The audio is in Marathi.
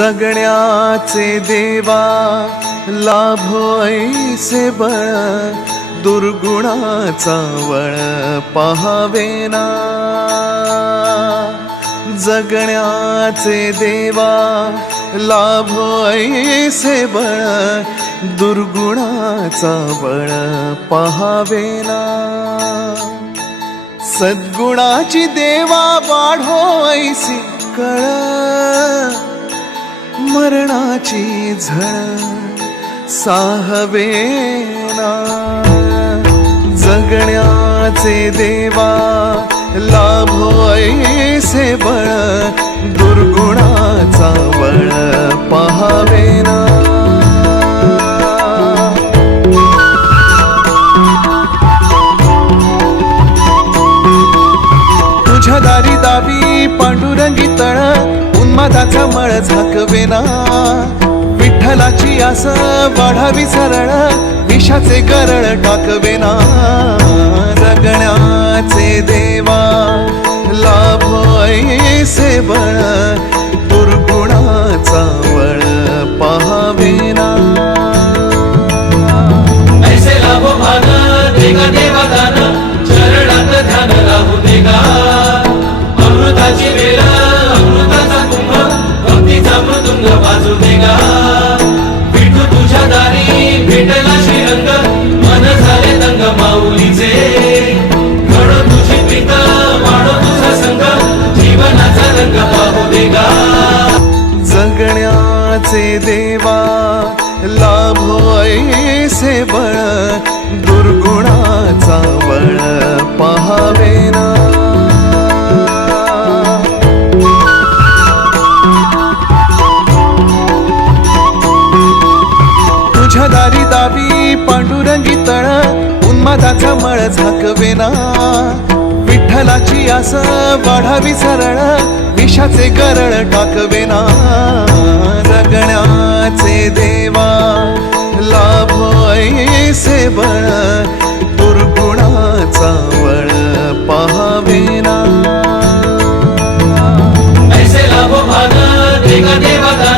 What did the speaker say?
जगण्याचे देवा लाभो ऐसे बळ, दुर्गुणाचा वळ पाहावेना। जगण्याचे देवा लाभो ऐसे बळ, दुर्गुणाचा बळ पाहावेना। सद्गुणाची देवा वाढो ऐसी कळ, मरणाची झळ साहवेना। जगण्याचे देवा लाभो ऐसे बळ, दुर्गुणाचा बळ पाहावेना। तुझ्या दारी दावी पांडुरंगी तळ, उन्मादाचा मळ झाकवेना। विठ्ठलाची आस वाढावी सरळ, विषाचे गरळ टाकवेना। जगण्याचे देवा लाभो ऐसे बळ, दुर्गुणाचा बळ पाहावेना। ऐसे लाभो भान देगा देवा दान, चरणात ध्यान राहू देगा। अमृताची वेळ अमृताचा कुंभ, भक्तीचा मृदुंग वाजू देगा। विठू तुझ्या दारी भेटला श्रीरंग, मन झाले दंग माऊलीचे। घडो तुझी प्रीत वाढो तुझा संग, जीवनाचा रंग पाहू देगा। जगण्याचे देवा लाभो ऐसे बळ, दुर्गुणाचा बळ पाहावेना। तुझ्या दारी दावी पांडुरंगी तळ, उन्मादाचा मळ झाकवेना। विठ्ठलाची आस वाढावी सरळ, विषाचे गरळ टाकवेना। जगण्याचे देवा लाभो ऐसे बळ, दुर्गुणाचा बळ पाहावेना। ऐसे लाभो भान देगा देवा दान,